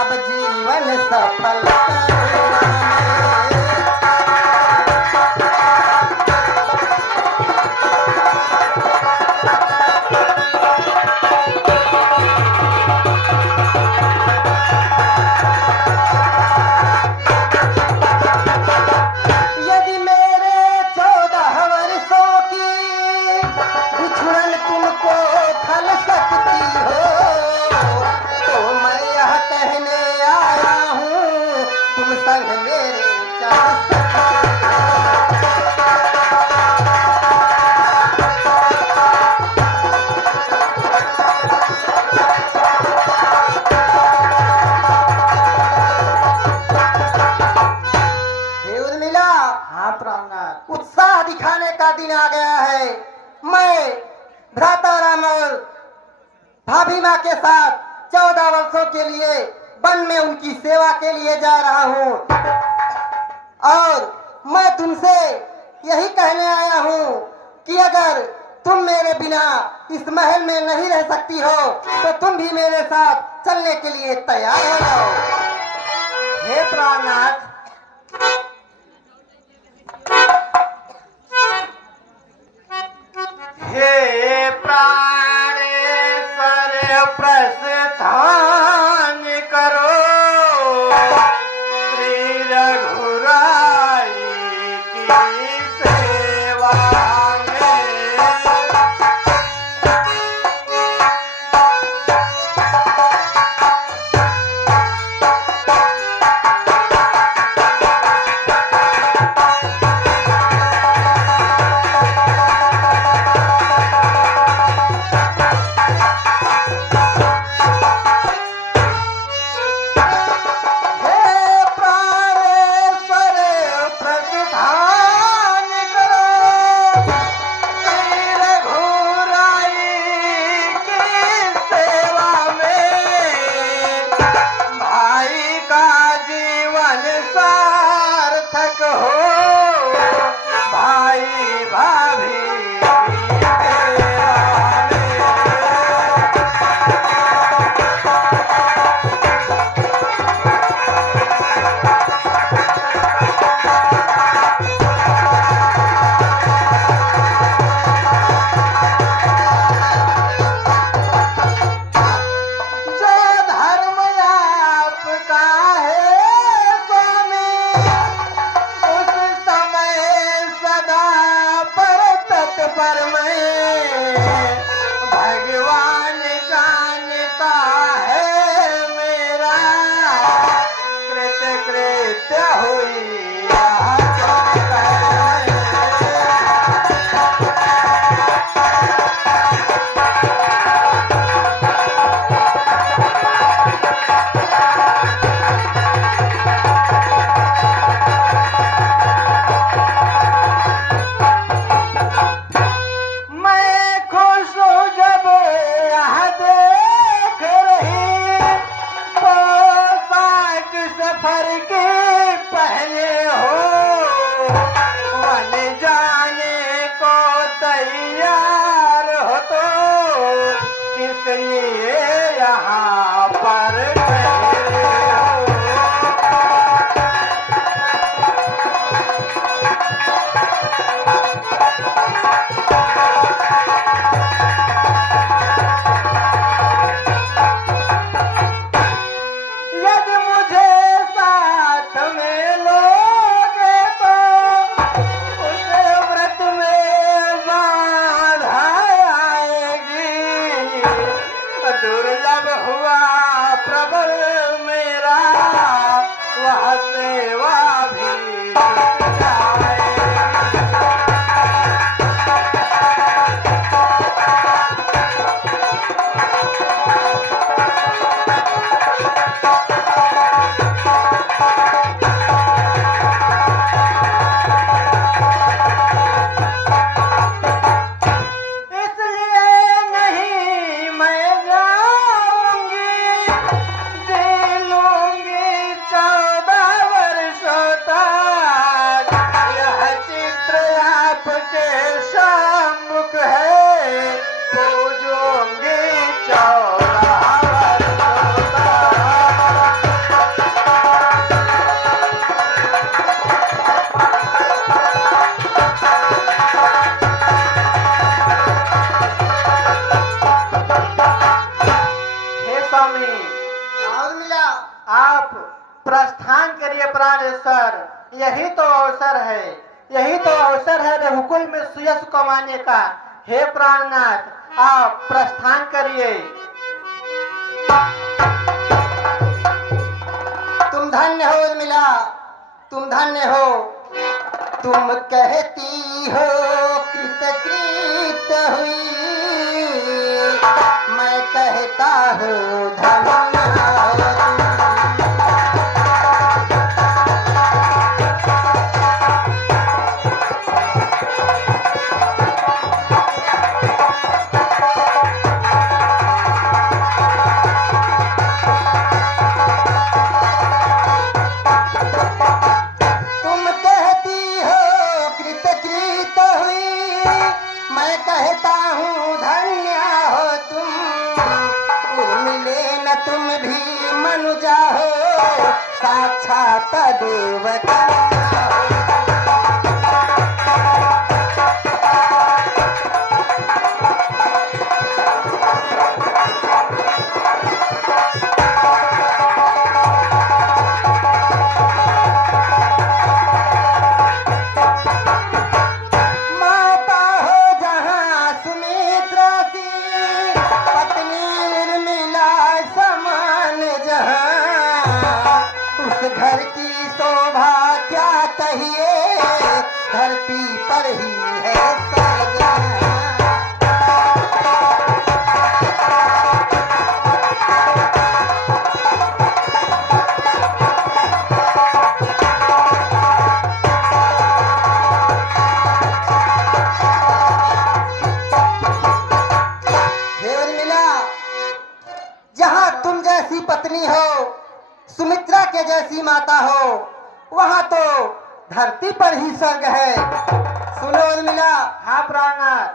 अब जीवन सफल करना है। यदि मेरे 14 वर्षों की बिछुड़न तुमको खल सकती हो, तो मैं यह कहने आया हूँ तुम संग मेरे चल सकती हो। उर्मिला, हाँ प्राणनाथ। उत्साह दिखाने का दिन आ गया है। मैं भ्राता राम और भाभी माँ के साथ 14 वर्षों के लिए वन में उनकी सेवा के लिए जा रहा हूँ, और मैं तुमसे यही कहने आया हूँ कि अगर तुम मेरे बिना इस महल में नहीं रह सकती हो तो तुम भी मेरे साथ चलने के लिए तैयार हो जाओ। हे प्राणनाथ, हे प्राणेश्वर प्रस्थान करो श्री रघुराई की सेवा में। हे प्राणेश्वर प्रस्थान करो श्री रघुराई की सेवा में। भाई का जीवन सार्थक हो, भाई भाभी की सेवा में। जो धर्म आपका है स्वामी, उस समय सदा पर तत्पर मैं भगवान जानता है मेरा कृत कृत्य हुई यह चमत्कार। मैं खुश हूँ जब यह देख रही पोशाक सफर के पहने स्वामी, और मिला आप प्रस्थान करिए प्राणेश्वर। यही तो अवसर है, यही तो अवसर है रघुकुल में सुयश कमाने का। हे प्राणनाथ, आप प्रस्थान करिए। तुम धन्य हो उर्मिला, तुम धन्य हो। तुम कहती हो कृतकृत हुई, मैं कहता हूँ धन्य हो तुम। तुम कहती हो कृतकृत हुई, मैं कहता हूँ धन्य हो तुम। उर्मिले न तुम भी मनुजा हो, साक्षात देवता हो। माता हो जहाँ सुमित्रा सी, पत्नी उर्मिला समान जहाँ। उस घर की शोभा क्या कहिए, धरती पर ही है सजहाँ। हे उर्मिला, जहाँ तुम जैसी पत्नी हो, सुमित्रा के जैसी माता हो, वहाँ तो धरती पर ही स्वर्ग है। सुनो उर्मिला, हाँ प्राणनाथ,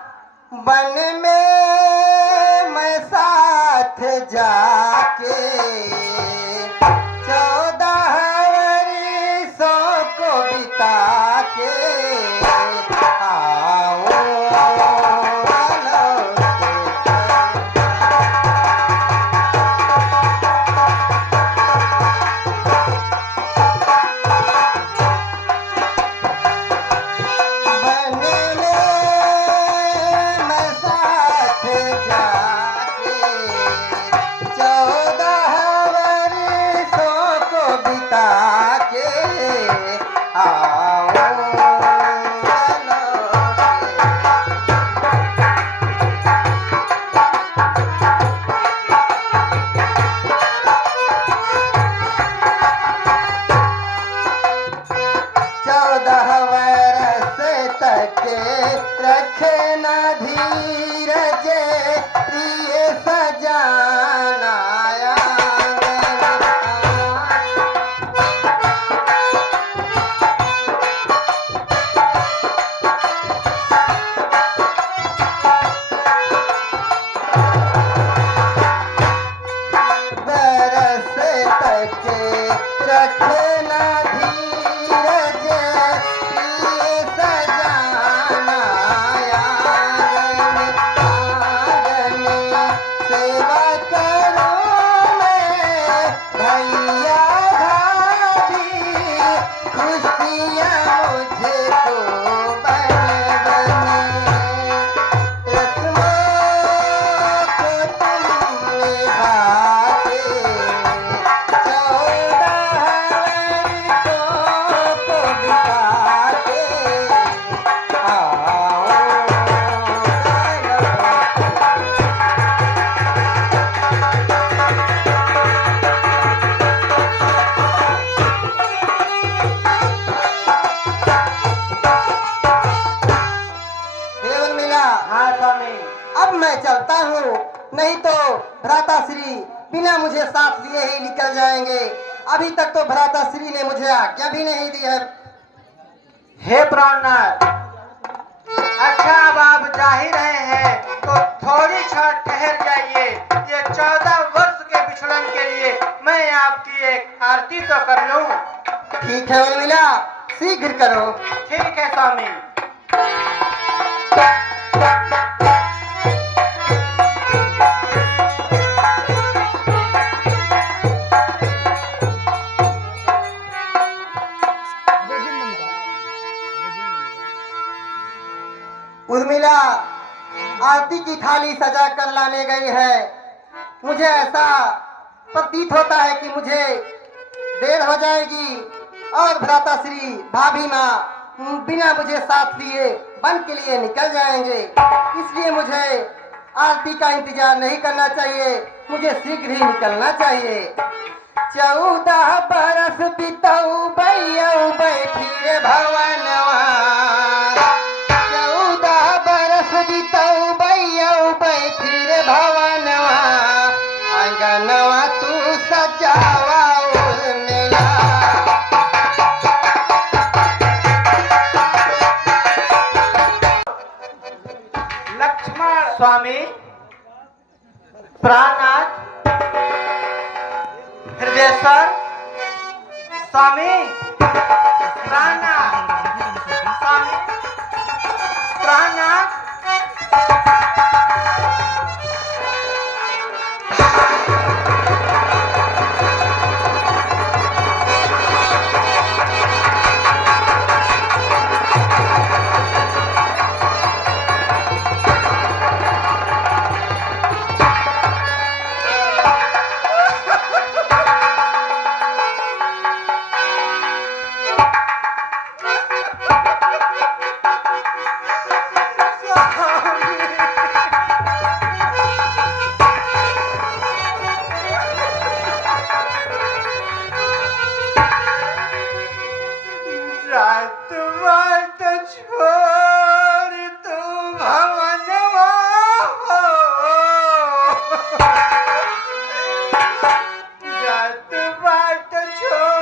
वन में मैं साथ जाके 14 वर्षों को बिता के रखे न धीरज प्रिय सजाना बरस तक रखे न धीरज प्रिय सजाना सेवा करूं मैं भैया भाभी, खुशियाँ मुझको बन रस्मों को तुम निभाते, 14 वर्षों को बिताते आओ। हे उर्मिला, हाँ स्वामी, अब मैं चलता हूँ, नहीं तो भ्राताश्री बिना मुझे साथ लिए ही निकल जाएंगे। अभी तक तो भ्राताश्री ने मुझे आज्ञा भी नहीं दी है। हे प्राणनाथ, अच्छा अब आप जा ही रहे हैं तो थोड़ी क्षण ठहर जाइए। ये 14 वर्ष के बिछड़न के लिए मैं आपकी एक आरती तो कर लूं। ठीक है उर्मिला, शीघ्र करो। ठीक है स्वामी। की थाली सजा कर लाने गई है। मुझे ऐसा प्रतीत होता है कि मुझे देर हो जाएगी और भ्राताश्री भाभी माँ बिना मुझे साथ लिए वन के लिए निकल जाएंगे। इसलिए मुझे आरती का इंतजार नहीं करना चाहिए, मुझे शीघ्र ही निकलना चाहिए। 14 बरस बितऊ बैयऊ बै फिर भवनवा, 14 बरस बितऊ बैयऊ बै फिर भवनवा, आंगनवा तू सजावा उर्मिला। लक्ष्मण स्वामी, प्राणनाथ, हृदयेश्वर स्वामी, प्राणनाथ स्वामी, प्राणनाथ। रात बात छोड़ तू भवनवा हो, रात बात छोड़